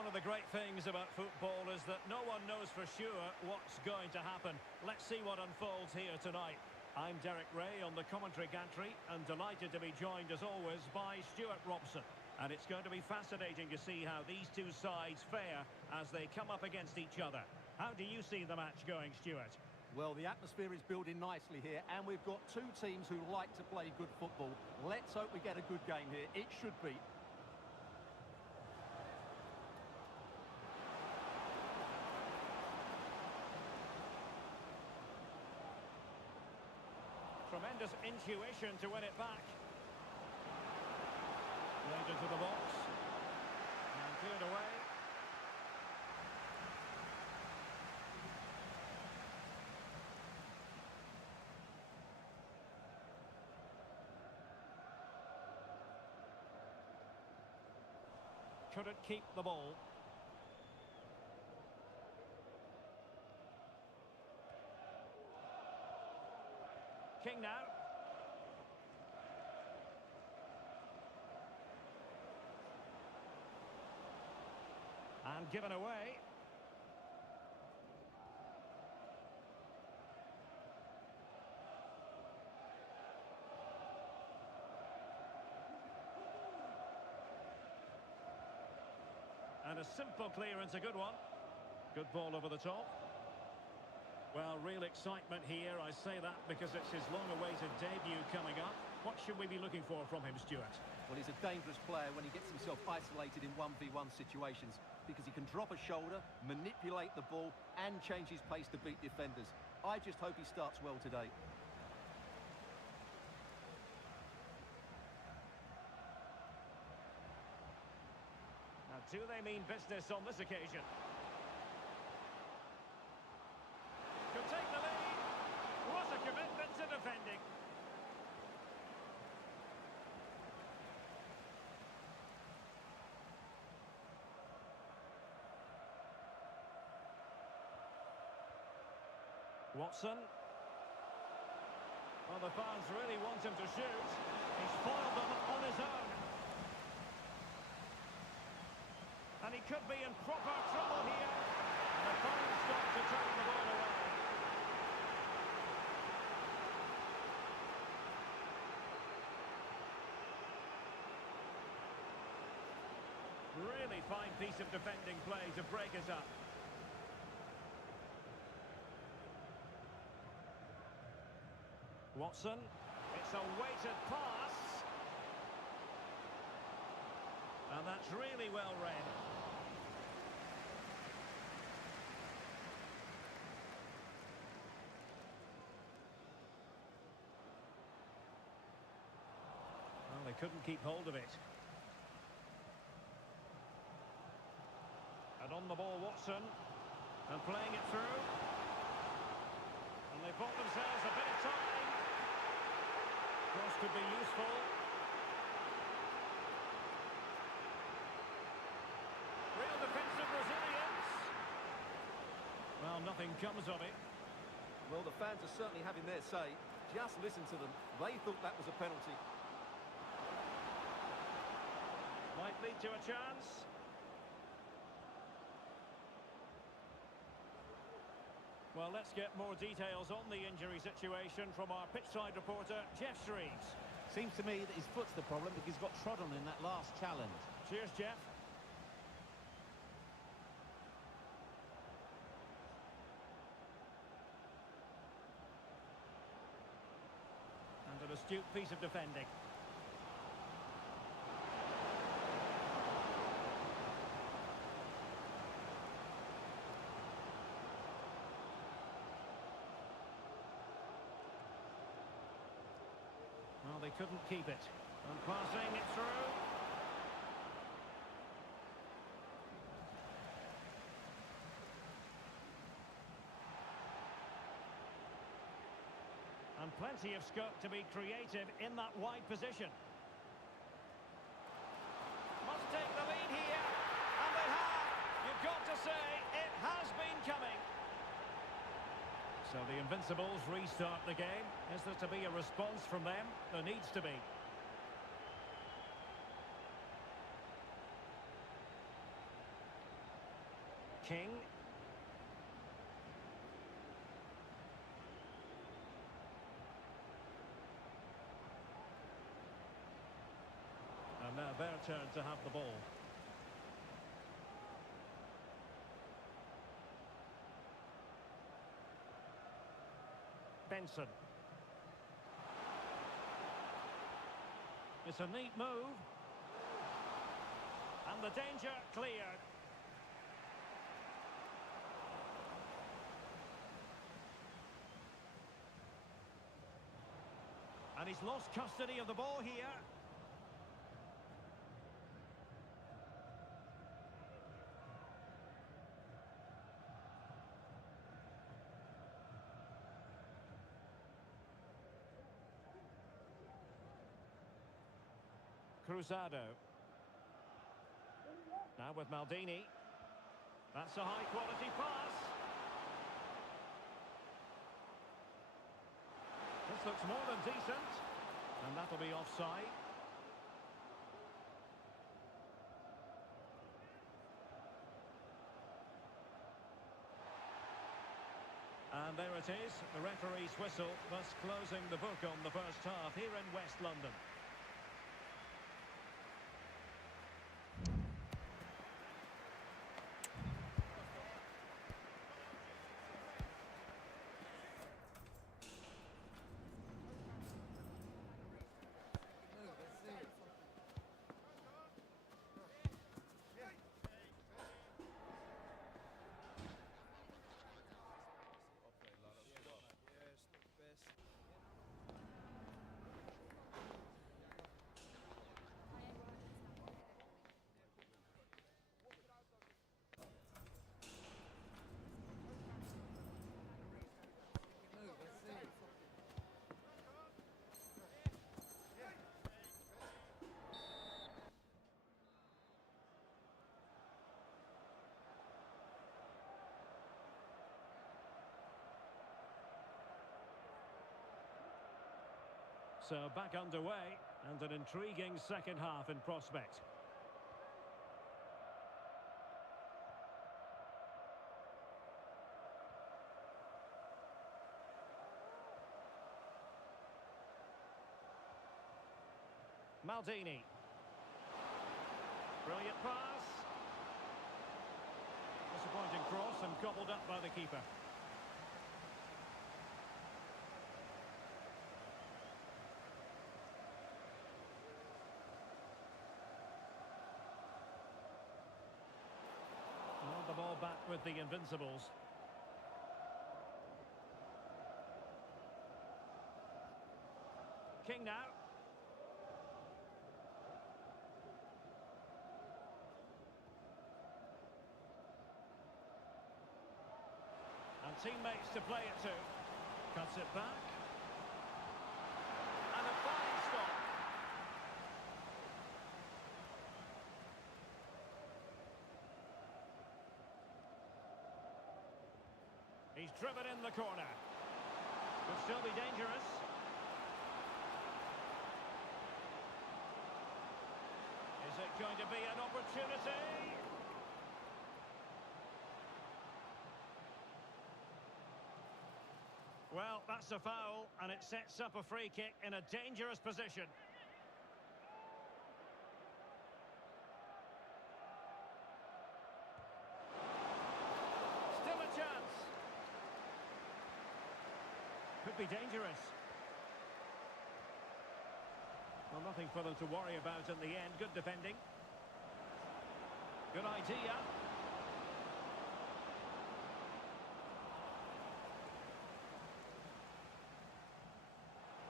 one of the great things about football is that no one knows for sure what's going to happen. Let's see what unfolds here tonight. I'm Derek Ray on the commentary gantry and delighted to be joined as always by Stuart Robson. And it's going to be fascinating to see how these two sides fare as they come up against each other. How do you see the match going, Stuart? Well, the atmosphere is building nicely here, and we've got two teams who like to play good football. Let's hope we get a good game here. It should be. Tremendous intuition to win it back. Laid into the box. And cleared away. Couldn't keep the ball. King now. And given away. And a simple clearance, a good one. Good ball over the top. Well, real excitement here. I say that because it's his long-awaited debut coming up. What should we be looking for from him, Stuart? Well, he's a dangerous player when he gets himself isolated in 1v1 situations because he can drop a shoulder, manipulate the ball and change his pace to beat defenders. I just hope he starts well today. Now, do they mean business on this occasion? Could take the lead. What a commitment to defending. Watson. Well, the fans really want him to shoot. He's foiled them on his own. And he could be in proper trouble here. And a fine stop to turn the ball away. Really fine piece of defending play to break us up. Watson. It's a weighted pass. And that's really well read. Well, they couldn't keep hold of it. And on the ball, Watson. And playing it through. And they bought themselves a bit of time. Cross could be useful. Real defensive resilience. Well, nothing comes of it. Well, the fans are certainly having their say. Just listen to them. They thought that was a penalty. Might lead to a chance. Well, let's get more details on the injury situation from our pitchside reporter, Jeff Shreves. Seems to me that his foot's the problem because he's got trod on in that last challenge. Cheers, Jeff. And an astute piece of defending. Well, they couldn't keep it. And passing it through. And plenty of scope to be creative in that wide position. Must take the lead here. And they have. You've got to say, it has been coming. So the Invincibles restart the game. Is there to be a response from them? There needs to be. King. And now their turn to have the ball. Benson. It's a neat move. And the danger cleared. And he's lost custody of the ball here. Cruzado. Now with Maldini. That's a high-quality pass. This looks more than decent. And that'll be offside. And there it is, the referee's whistle, thus closing the book on the first half here in West London. So back underway, and an intriguing second half in prospect. Maldini. Brilliant pass. Disappointing cross and gobbled up by the keeper. The ball back with the Invincibles. King now. And teammates to play it to. Cuts it back. And a fine stop. He's driven in the corner. Could still be dangerous. Is it going to be an opportunity? Well, that's a foul, and it sets up a free kick in a dangerous position. Still a chance. Could be dangerous. Well, nothing for them to worry about in the end. Good defending. Good idea.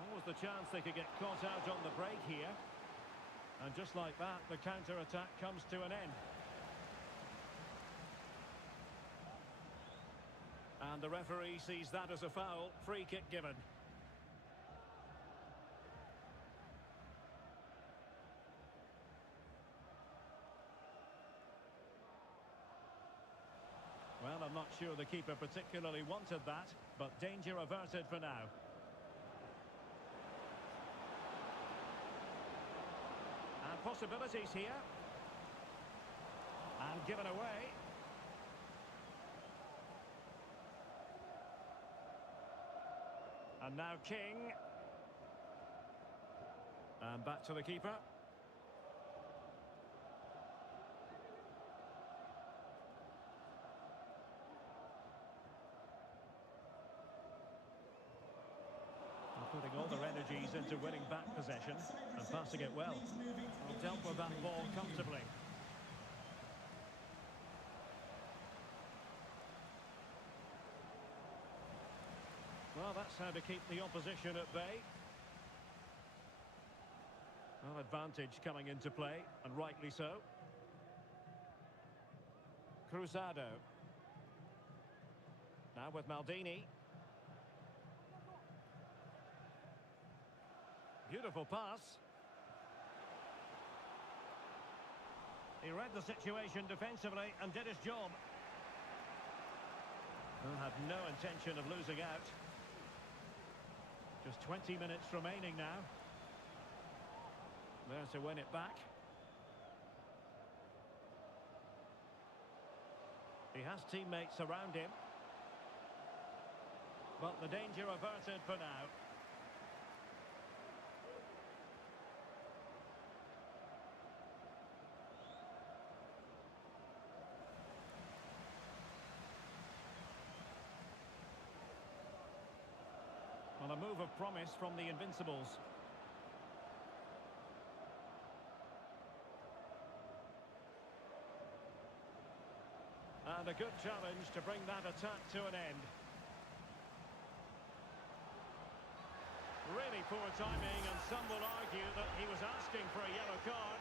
What was the chance they could get caught out on the break here? And just like that, the counter-attack comes to an end. And the referee sees that as a foul. Free kick given. Well, I'm not sure the keeper particularly wanted that, but danger averted for now. And possibilities here. And given away. And now King. And back to the keeper. Putting all their energies into winning back possession and passing it well. Well, dealt with that ball comfortably. Well, that's how to keep the opposition at bay. Well, advantage coming into play, and rightly so. Cruzado. Now with Maldini. Beautiful pass. He read the situation defensively and did his job. Well, had no intention of losing out. Just 20 minutes remaining now. There to win it back. He has teammates around him. But the danger averted for now. Well, a move of promise from the Invincibles. And a good challenge to bring that attack to an end. Really poor timing, and some will argue that he was asking for a yellow card.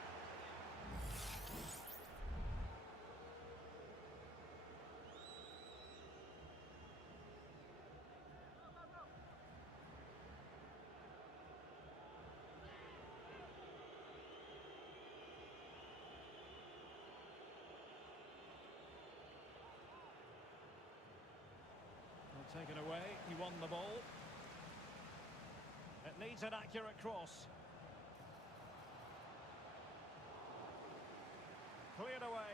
Taken away, he won the ball. It needs an accurate cross. Cleared away.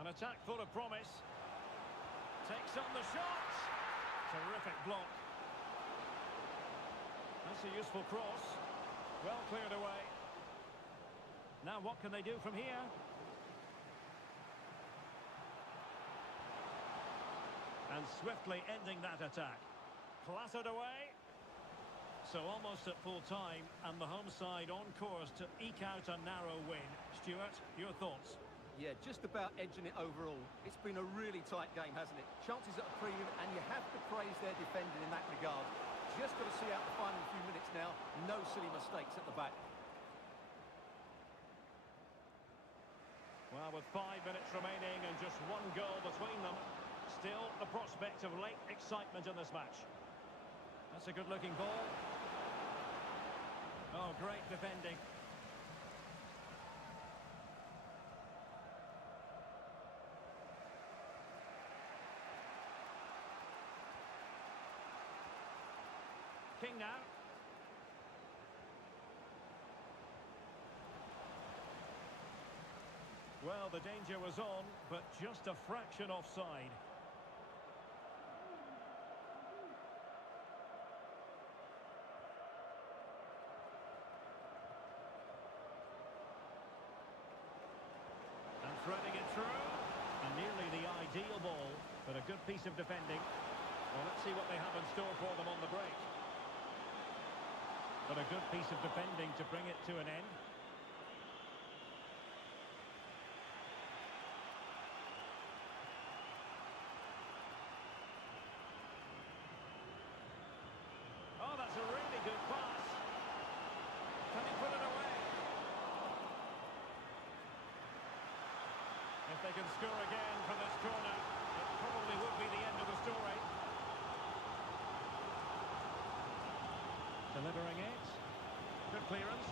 An attack full of promise. Takes on the shot. Terrific block. That's a useful cross. Well cleared away. Now what can they do from here? And swiftly ending that attack. Clattered away. So almost at full time, and the home side on course to eke out a narrow win. Stuart, your thoughts? Yeah, just about edging it overall. It's been a really tight game, hasn't it? Chances at a premium, and you have to praise their defending in that regard. Just got to see out the final few minutes now. No silly mistakes at the back. Well, with 5 minutes remaining and just one goal between them, still the prospect of late excitement in this match. That's a good-looking ball. Oh, great defending. King now. Well, the danger was on, but just a fraction offside. And threading it through. And nearly the ideal ball, but a good piece of defending. Well, let's see what they have in store for them on the break. But a good piece of defending to bring it to an end. Oh, that's a really good pass. Can he put it away? If they can score again from this corner, it probably would be the end of the story. Delivering it. Good clearance.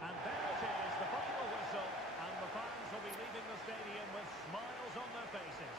And there it is, the final whistle. And the fans will be leaving the stadium with smiles on their faces.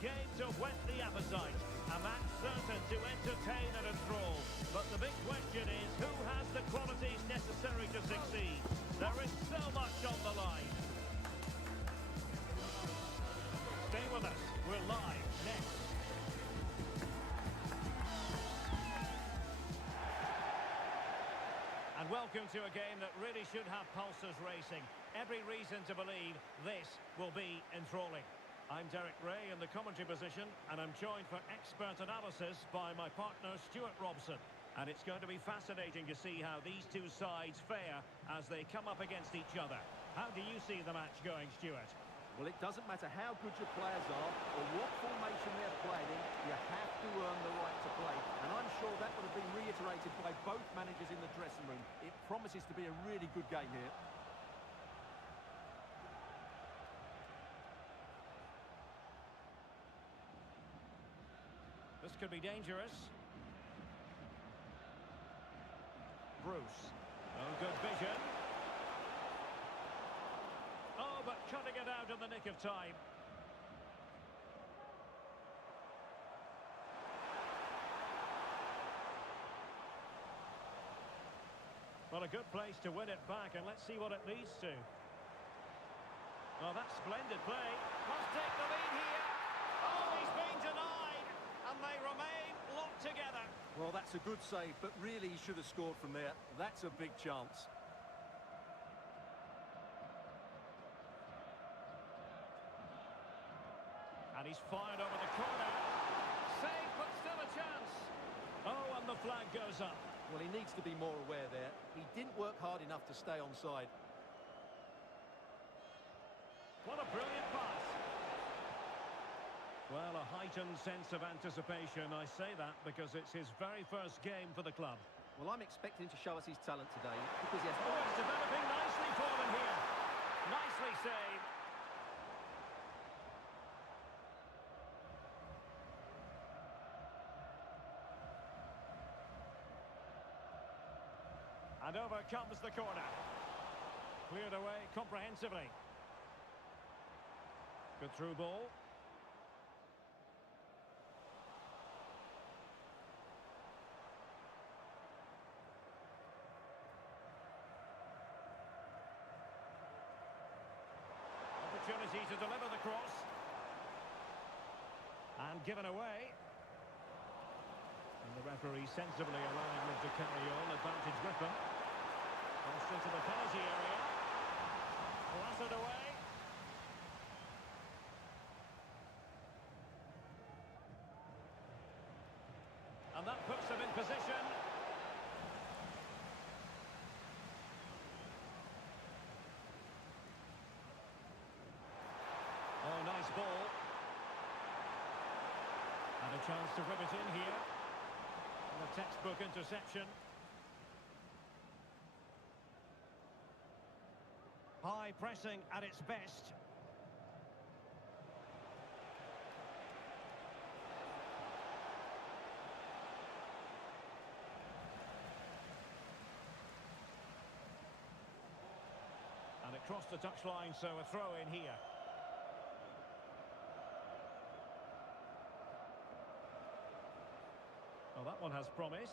game to whet the appetite. A match certain to entertain and enthrall. But the big question is, who has the qualities necessary to succeed? There is so much on the line. Stay with us. We're live next. And welcome to a game that really should have pulses racing. Every reason to believe this will be enthralling. I'm Derek Ray in the commentary position, and I'm joined for expert analysis by my partner Stuart Robson. And it's going to be fascinating to see how these two sides fare as they come up against each other. How do you see the match going, Stuart? Well, it doesn't matter how good your players are or what formation they're playing in, you have to earn the right to play. And I'm sure that would have been reiterated by both managers in the dressing room. It promises to be a really good game here. This could be dangerous. Bruce. Oh, good vision. Oh, but cutting it out in the nick of time. Well, a good place to win it back, and let's see what it leads to. Oh, that's splendid play. Must take the lead here. Oh, he's been denied, and they remain locked together. Well, that's a good save, but really he should have scored from there. That's a big chance. And he's fired over the corner. Save, but still a chance. Oh, and the flag goes up. Well, he needs to be more aware there. He didn't work hard enough to stay onside. What a brilliant pass. Well, a heightened sense of anticipation. I say that because it's his very first game for the club. Well, I'm expecting him to show us his talent today because he has... Oh, it's developing nicely for them here. Nicely saved. And over comes the corner. Cleared away comprehensively. Good through ball. Opportunity to deliver the cross. And given away. And the referee sensibly allowing them to carry on. Advantage with them. Crossed into the penalty area. Blasted away. And that puts them in position. Oh, nice ball. And a chance to rip it in here. And a textbook interception. High pressing at its best. And it crossed the touchline, so a throw in here. Well, that one has promise.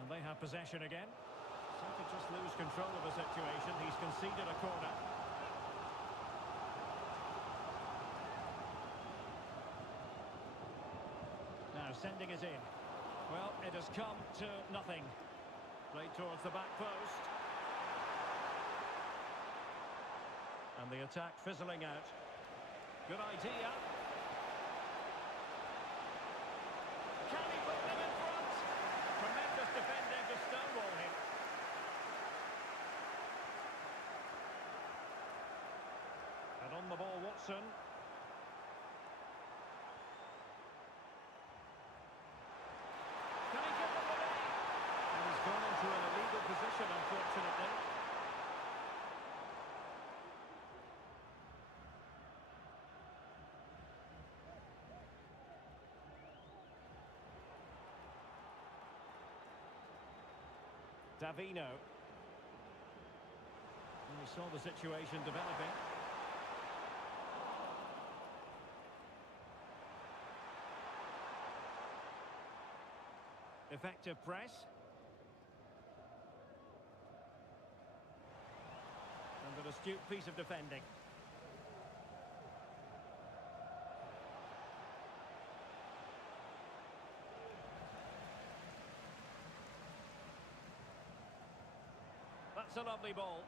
And they have possession again. Seem to just lose control of the situation. He's conceded a corner. Now sending it in. Well, it has come to nothing. Played towards the back post. And the attack fizzling out. Good idea. Can he put them in front? Tremendous defending to stonewall him. And on the ball, Watson. Can he get them away? And he's gone into an illegal position, unfortunately. Davino. We saw the situation developing. Effective press. And an astute piece of defending. That's a lovely ball.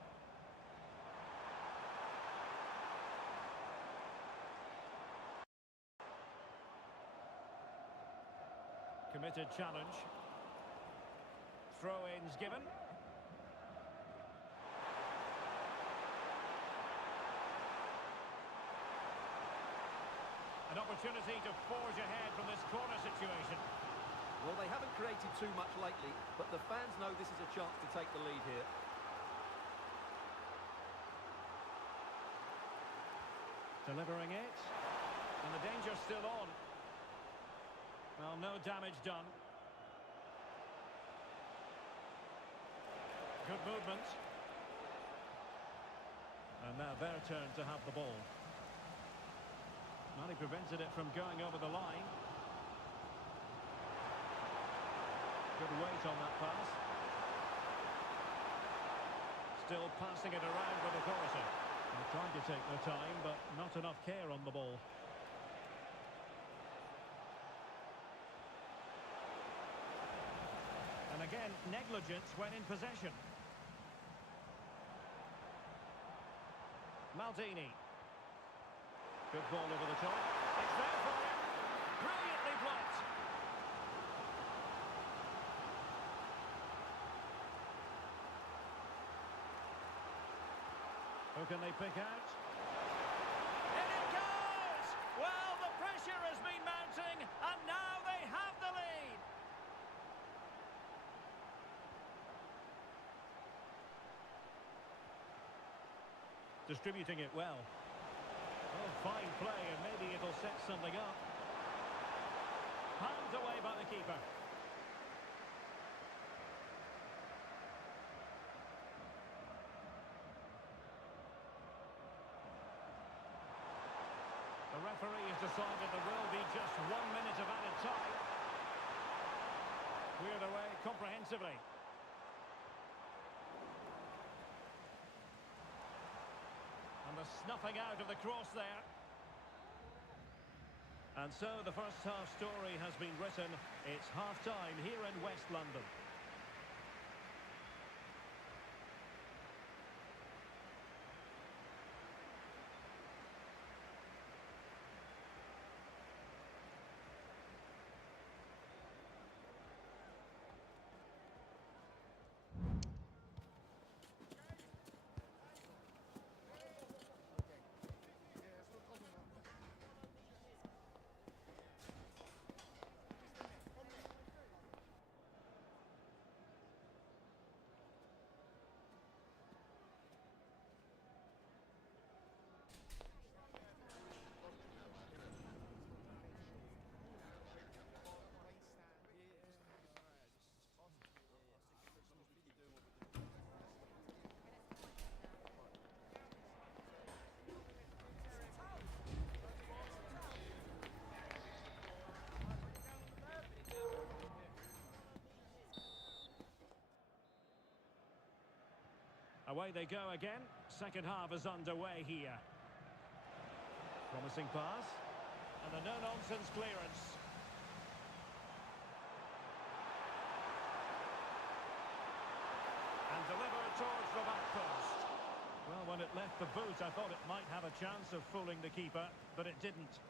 Committed challenge. Throw-ins given. An opportunity to forge ahead from this corner situation. Well, they haven't created too much lately, but the fans know this is a chance to take the lead here. Delivering it. And the danger's still on. Well, no damage done. Good movement. And now their turn to have the ball. Well, he prevented it from going over the line. Good weight on that pass. Still passing it around with authority. They're trying to take their time, but not enough care on the ball. And again, negligence when in possession. Maldini. Good ball over the top. It's there for him. Brilliantly blocked. Who can they pick out? In it goes! Well, the pressure has been mounting, and now they have the lead. Distributing it well. Oh, fine play, and maybe it'll set something up. Palmed away by the keeper. The referee has decided there will be just 1 minute of added time. Cleared away comprehensively. And the snuffing out of the cross there. And so the first half story has been written. It's half-time here in West London. Away they go again. Second half is underway here. Promising pass. And a no-nonsense clearance. And delivered towards the back post. Well, when it left the boot, I thought it might have a chance of fooling the keeper, but it didn't.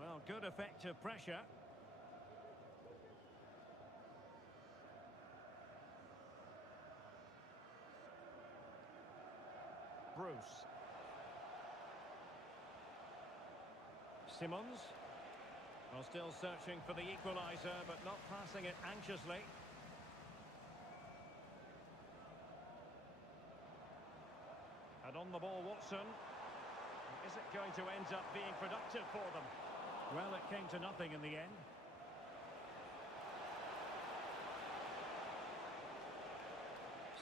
Well, good effective pressure. Bruce. Simmons. Well, still searching for the equaliser, but not passing it anxiously. And on the ball, Watson. Is it going to end up being productive for them? Well, it came to nothing in the end.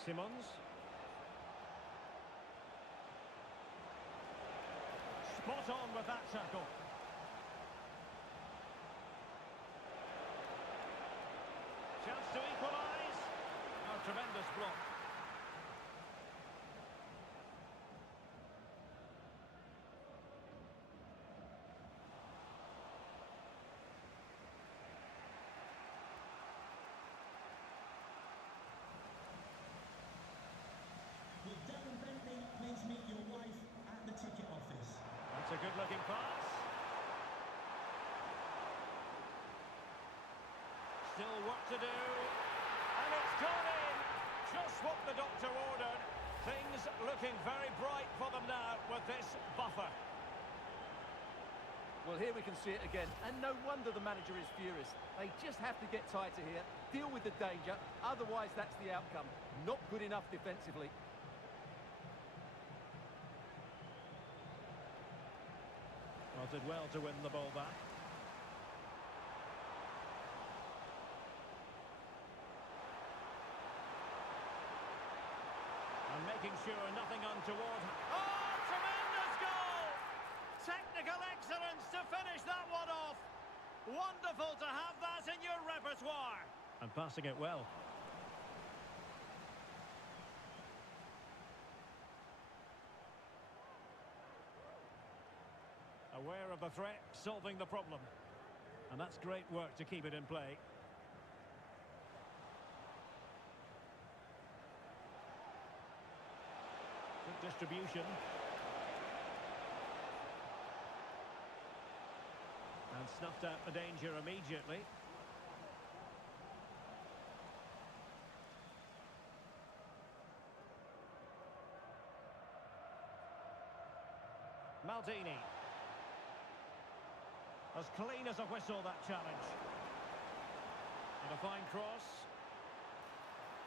Simmons. Spot on with that tackle. Chance to equalise. A tremendous block. Please meet your wife at the ticket office. That's a good-looking pass. Still work to do. And it's gone in. Just what the doctor ordered. Things looking very bright for them now with this buffer. Well, here we can see it again, and no wonder the manager is furious. They just have to get tighter here, deal with the danger, otherwise that's the outcome. Not good enough defensively. Well, did well to win the ball back. And making sure nothing untoward. Oh, tremendous goal! Technical excellence to finish that one off. Wonderful to have that in your repertoire. And passing it well. Aware of the threat, solving the problem. And that's great work to keep it in play. Good distribution. And snuffed out the danger immediately. Maldini. As clean as a whistle, that challenge. And a fine cross.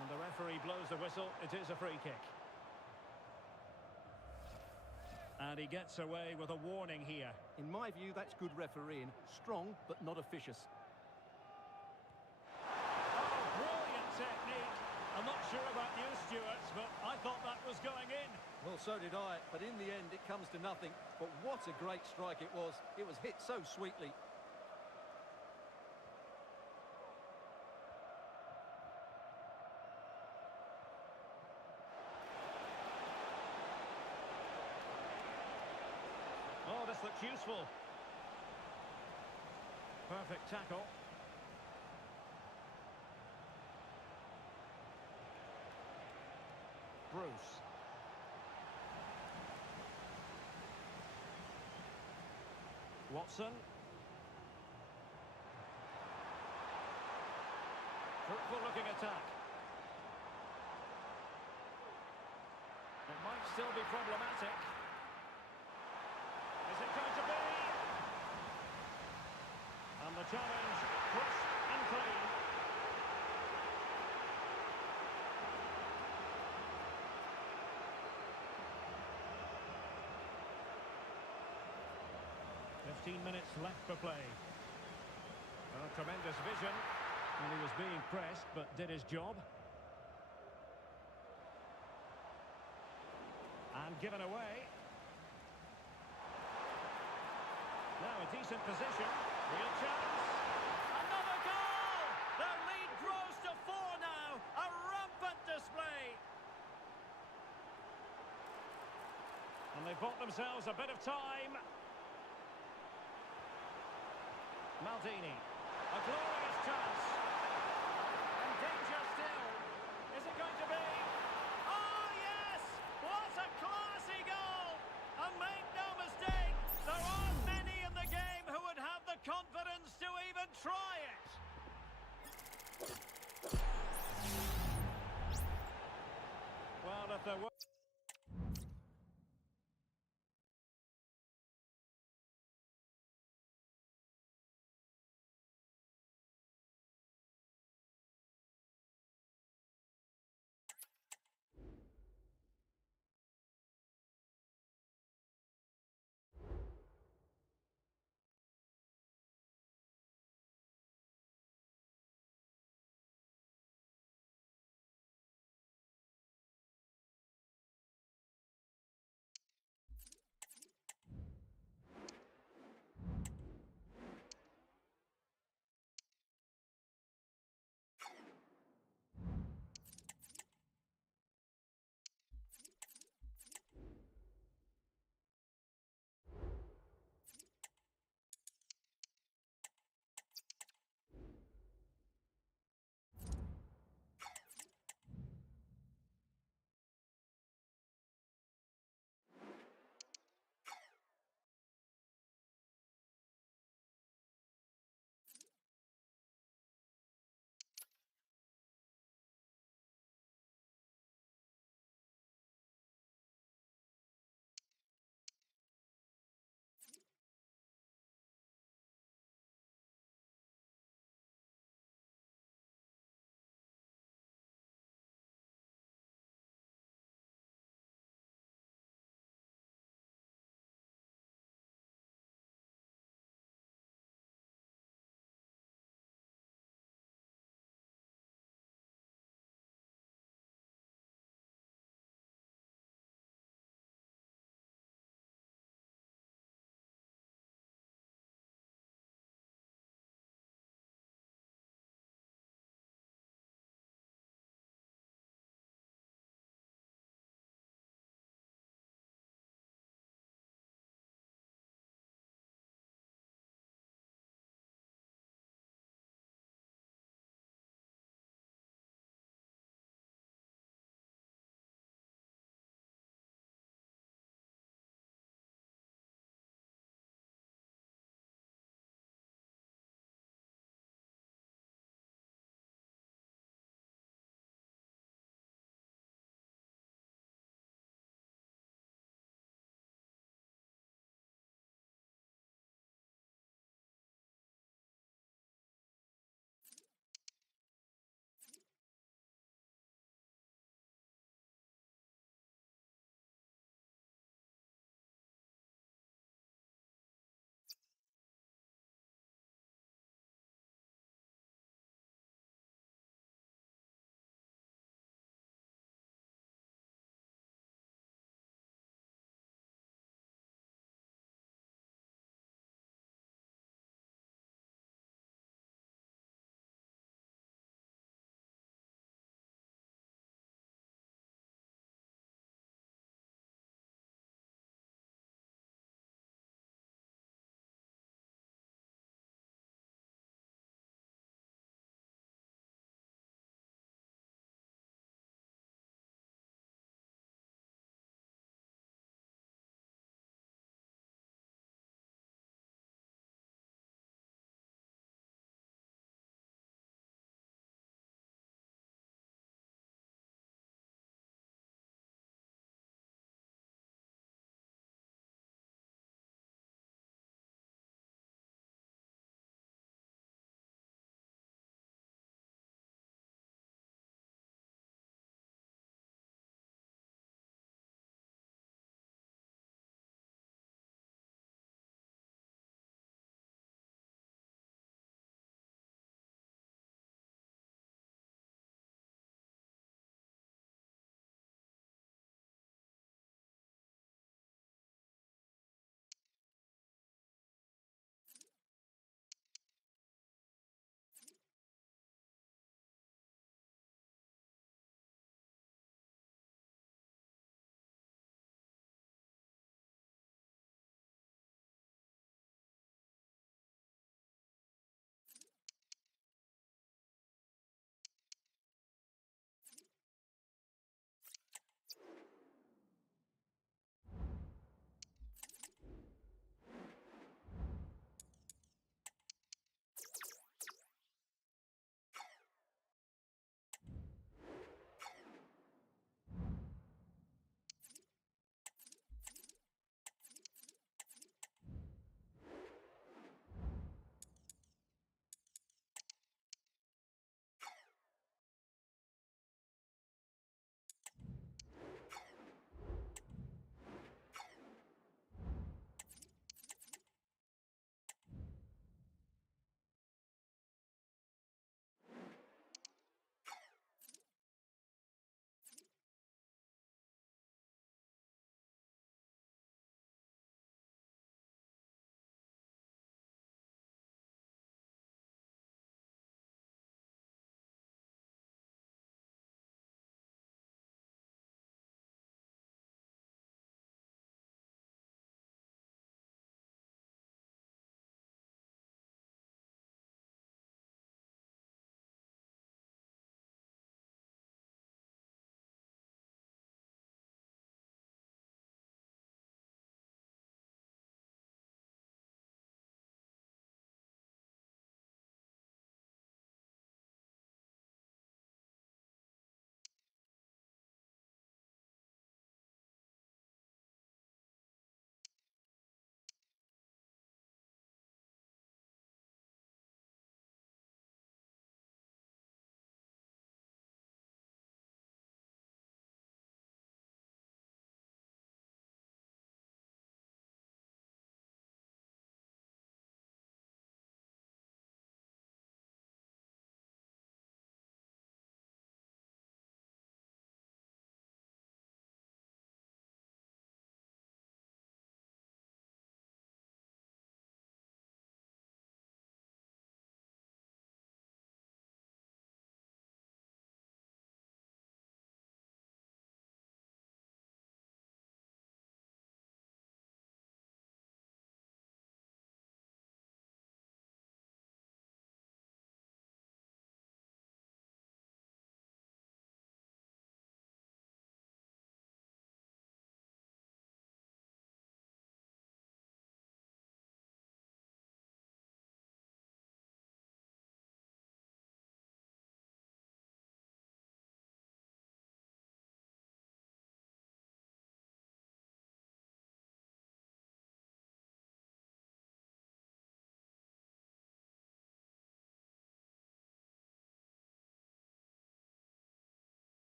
And the referee blows the whistle. It is a free kick. And he gets away with a warning here. In my view, that's good refereeing. Strong, but not officious. Oh, brilliant technique. I'm not sure about you, Stuart, but I thought that was going in. Well, so did I, but in the end it comes to nothing. But what a great strike it was. It was hit so sweetly. Oh, this looks useful. Perfect tackle. Bruce. Watson. Fruitful looking attack. It might still be problematic. Is it going to be? And the challenge, crisp and clean. Minutes left for play. Tremendous vision. And he was being pressed, but did his job. And given away. Now a decent position. Real chance. Another goal! Their lead grows to 4 now. A rampant display. And they bought themselves a bit of time. Maldini, a glorious chance. And danger still. Is it going to be? Oh, yes! What a classy goal! And make no mistake, there aren't many in the game who would have the confidence to even try it. Well, if there were...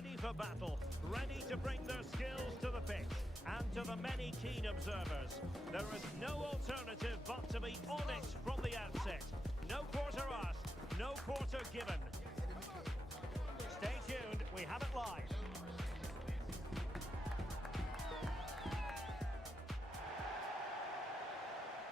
ready for battle, ready to bring their skills to the pitch. And to the many keen observers, there is no alternative but to be on it from the outset. No quarter asked, no quarter given. Stay tuned, we have it live.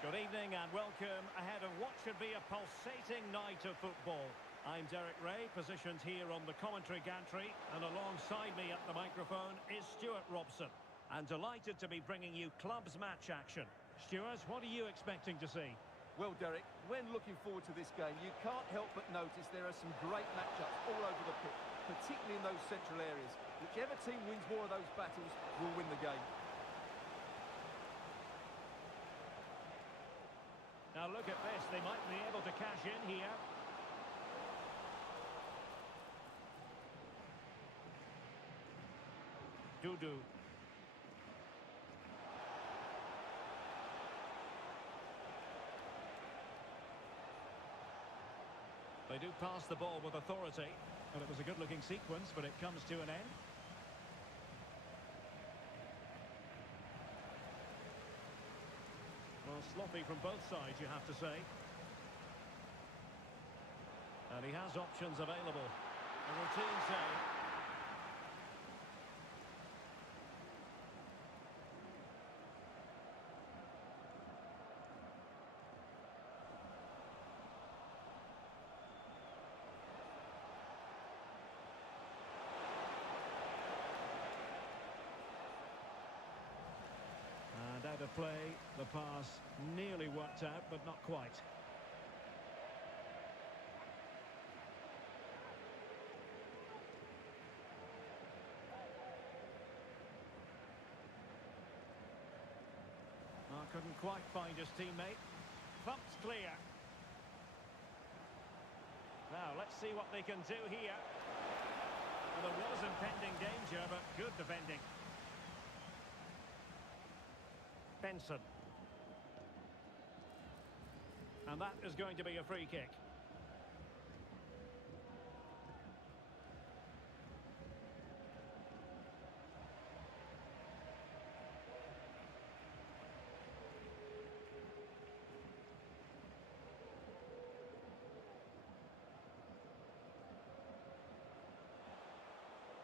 Good evening and welcome ahead of what should be a pulsating night of football. I'm Derek Ray, positioned here on the commentary gantry, and alongside me at the microphone is Stuart Robson. And delighted to be bringing you clubs match action. Stuart, what are you expecting to see? Well, Derek, when looking forward to this game, you can't help but notice there are some great matchups all over the pitch, particularly in those central areas. Whichever team wins more of those battles will win the game. Now look at this, they might be able to cash in here. Dudu. They do pass the ball with authority, and it was a good-looking sequence, but it comes to an end. Well, sloppy from both sides, you have to say. And he has options available. A routine save. And out of play, the pass nearly worked out, but not quite. Couldn't quite find his teammate. Thumped clear. Now, let's see what they can do here. Well, there was impending danger, but good defending. Benson. And that is going to be a free kick.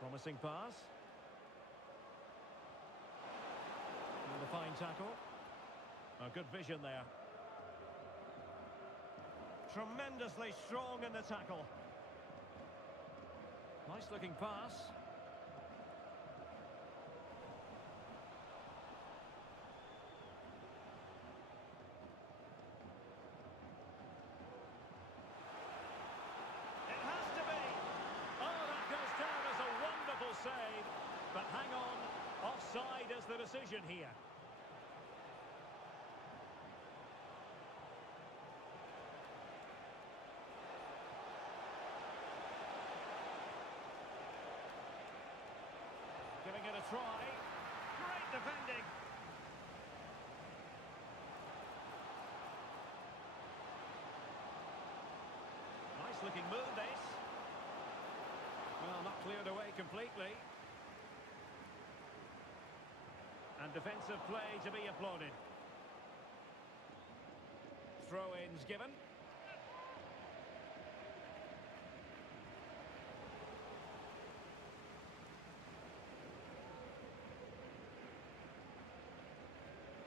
Promising pass. And a fine tackle. A good vision there. Tremendously strong in the tackle. Nice looking pass. It has to be. Oh, that goes down as a wonderful save. But hang on, offside is the decision here. Giving it a try. Great defending. Nice looking move, this. Well, not cleared away completely. And defensive play to be applauded. Throw-ins given.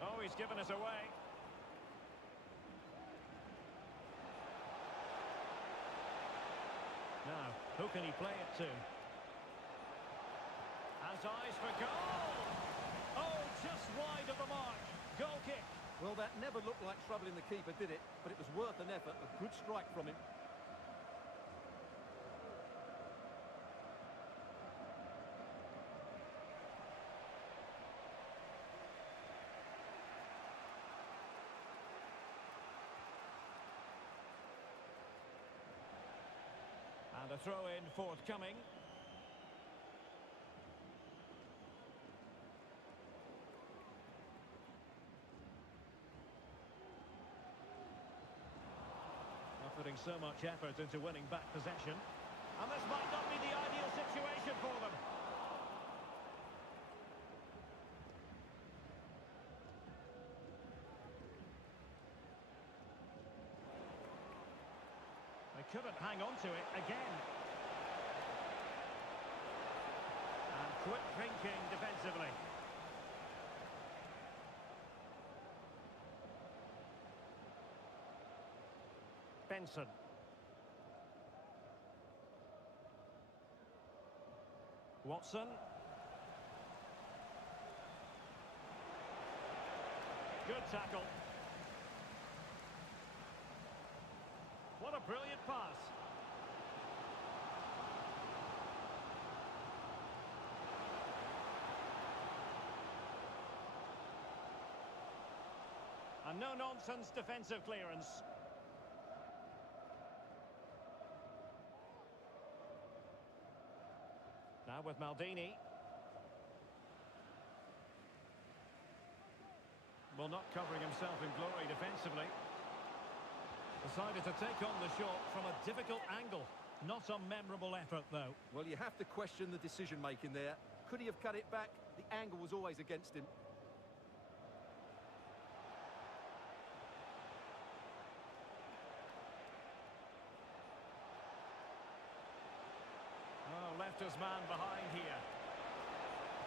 Oh, he's given us away. Now, who can he play it to? Has eyes for goal! Oh, just wide of the mark. Goal kick. Well, that never looked like troubling the keeper, did it? But it was worth an effort. A good strike from him. And a throw-in forthcoming. Not putting so much effort into winning back possession. And this might not be the ideal situation for them. They couldn't hang on to it again. And quick thinking defensively. Benson. Watson. Good tackle. What a brilliant pass. A no-nonsense defensive clearance. Now with Maldini. Well, not covering himself in glory defensively. Decided to take on the shot from a difficult angle. Not a memorable effort, though. Well, you have to question the decision-making there. Could he have cut it back? The angle was always against him. Oh, left his man behind here.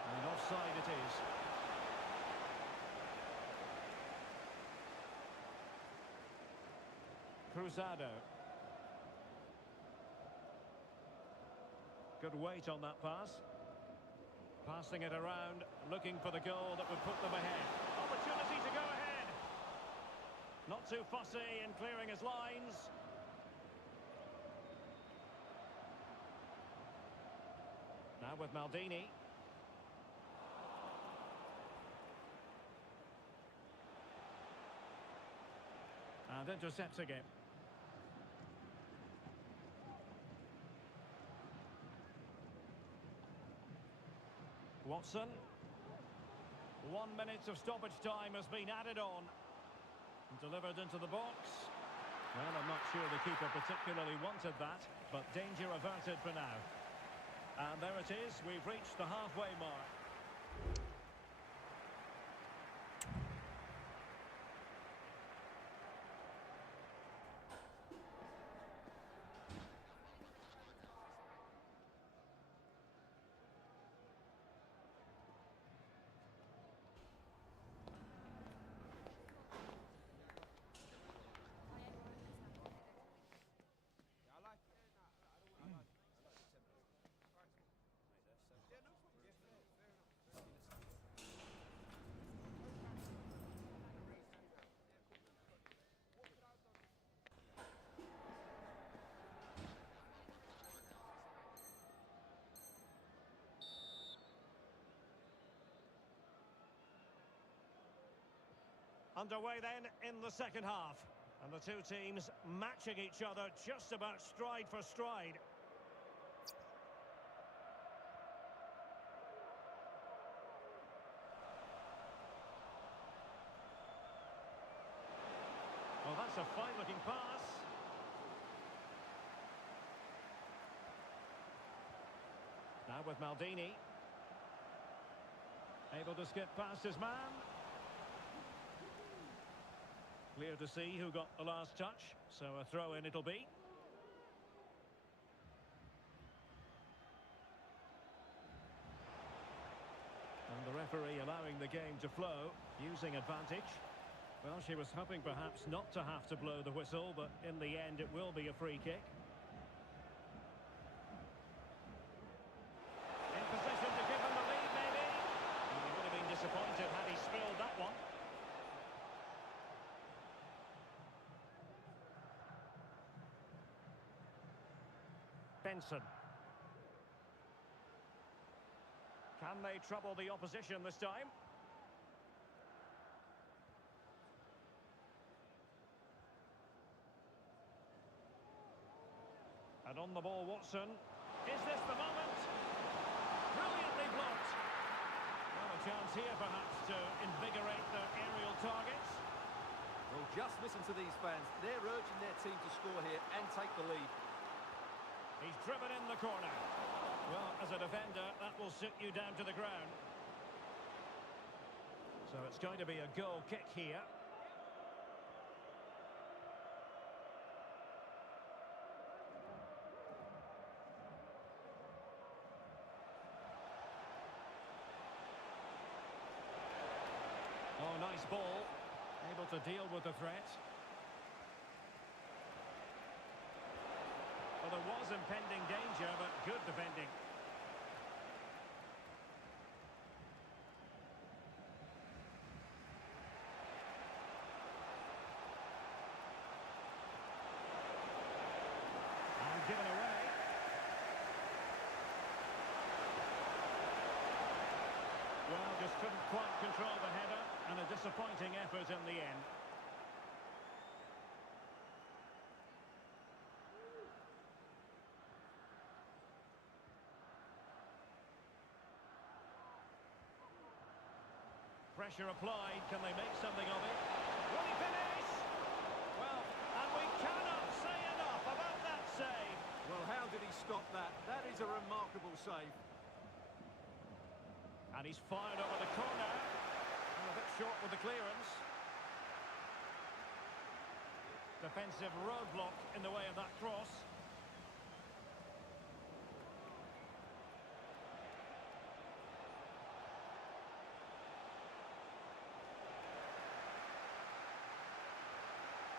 And offside it is. Cruzado. Good weight on that pass. Passing it around, looking for the goal that would put them ahead. Opportunity to go ahead. Not too fussy in clearing his lines. Now with Maldini. And intercepts again. Watson. 1 minute of stoppage time has been added on. Delivered into the box. Well, I'm not sure the keeper particularly wanted that, but danger averted for now. And there it is, we've reached the halfway mark. Underway then in the second half. And the two teams matching each other just about stride for stride. Well, that's a fine-looking pass. Now with Maldini. Able to skip past his man. Clear to see who got the last touch, so a throw-in it'll be. And the referee allowing the game to flow, using advantage. Well, she was hoping perhaps not to have to blow the whistle, but in the end it will be a free kick. In position to give him the lead, maybe. And he would have been disappointed had he spilled that one. Benson. Can they trouble the opposition this time? And on the ball, Watson. Is this the moment? Brilliantly blocked. Well, a chance here perhaps to invigorate their aerial targets. Well, just listen to these fans. They're urging their team to score here and take the lead. He He's driven in the corner. Well, as a defender, that will sit you down to the ground. So it's going to be a goal kick here. Oh, nice ball. Able to deal with the threat. Well, there was impending danger, but good defending. And given away. Well, just couldn't quite control the header, and a disappointing effort in the end. Pressure applied. Can they make something of it? Will he finish? Well, and we cannot say enough about that save. Well, how did he stop that? That is a remarkable save. And he's fired over the corner. And a bit short with the clearance. Defensive roadblock in the way of that cross.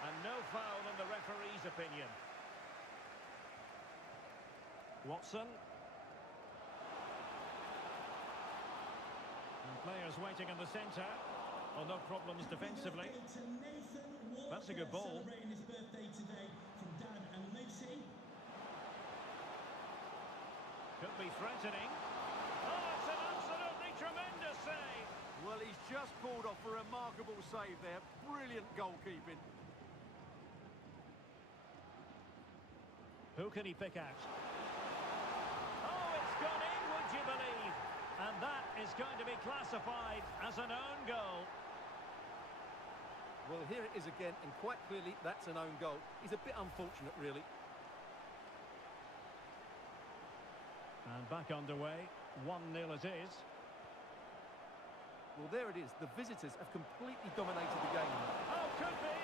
And no foul in the referee's opinion. Watson. And players waiting in the centre. Well, no problems defensively. That's a good ball. Celebrating his birthday today from Dad and Lucy. Could be threatening. Oh, it's an absolutely tremendous save. Well, he's just pulled off a remarkable save there. Brilliant goalkeeping. Who can he pick out? Oh, it's gone in, would you believe? And that is going to be classified as an own goal. Well, here it is again, and quite clearly that's an own goal. He's a bit unfortunate, really. And back underway, 1-0 it is. Well, there it is. The visitors have completely dominated the game. Oh, could be.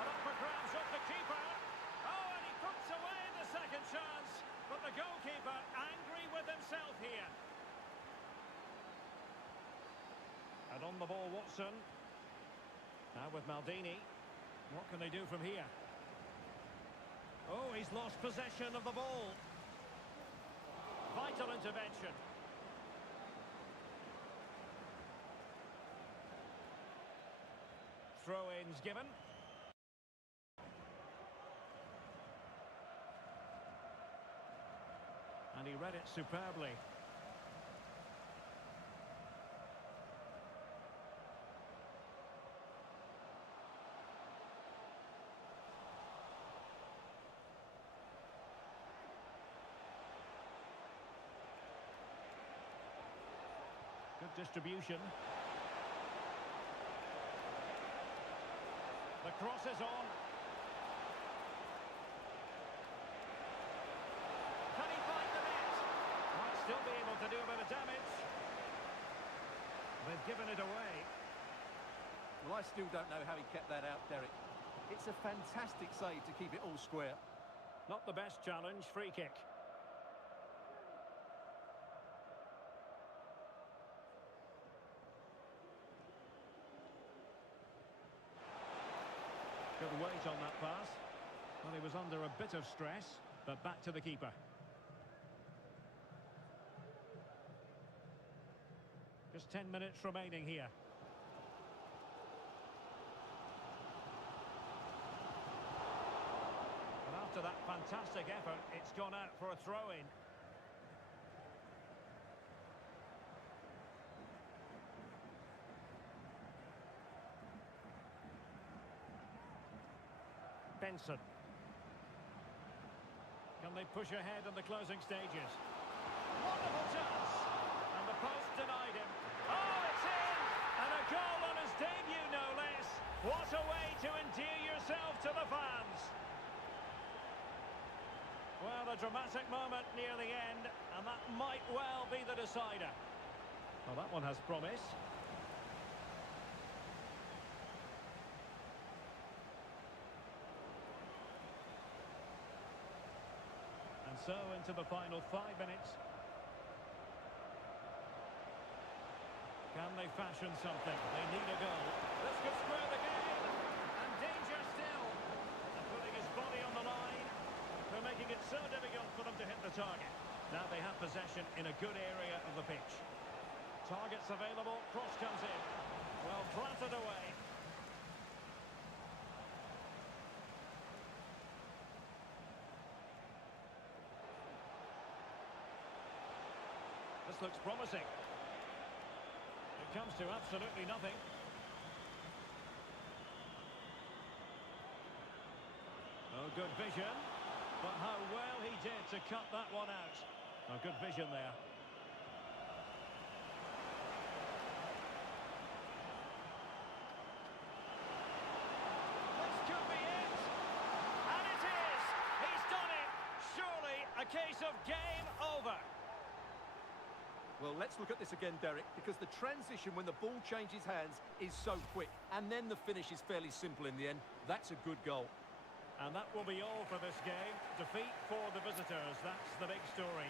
And up for grabs off the keeper. Oh, and he puts away the second chance. But the goalkeeper angry with himself here. And on the ball, Watson. Now with Maldini. What can they do from here? Oh, he's lost possession of the ball. Vital intervention. Throw-ins given. And he read it superbly. Good distribution. The cross is on. Can he find the net? Might still be able to do a bit of damage. They've given it away. Well, I still don't know how he kept that out, Derek. It's a fantastic save to keep it all square. Not the best challenge, free kick. Good weight on that pass. Well, he was under a bit of stress, but back to the keeper. Just 10 minutes remaining here. And after that fantastic effort, it's gone out for a throw-in. Benson. Can they push ahead in the closing stages? Wonderful chance! And the post denied him. Oh, it's in! And a goal on his debut, no less. What a way to endear yourself to the fans. Well, a a dramatic moment near the end, and that might well be the decider. Well, that one has promise. And so into the final 5 minutes. Can they fashion something? They need a goal. This could square the game. And danger still. And putting his body on the line. They're making it so difficult for them to hit the target. Now they have possession in a good area of the pitch. Targets available. Cross comes in. Well, clattered away. This looks promising. It comes to absolutely nothing. Oh, good vision. But how well he did to cut that one out. Oh, good vision there. This could be it. And it is. He's done it. Surely a case of game over. Well, let's look at this again, Derek, because the transition when the ball changes hands is so quick, and then the finish is fairly simple in the end. That's a good goal. And that will be all for this game. Defeat for the visitors. That's the big story.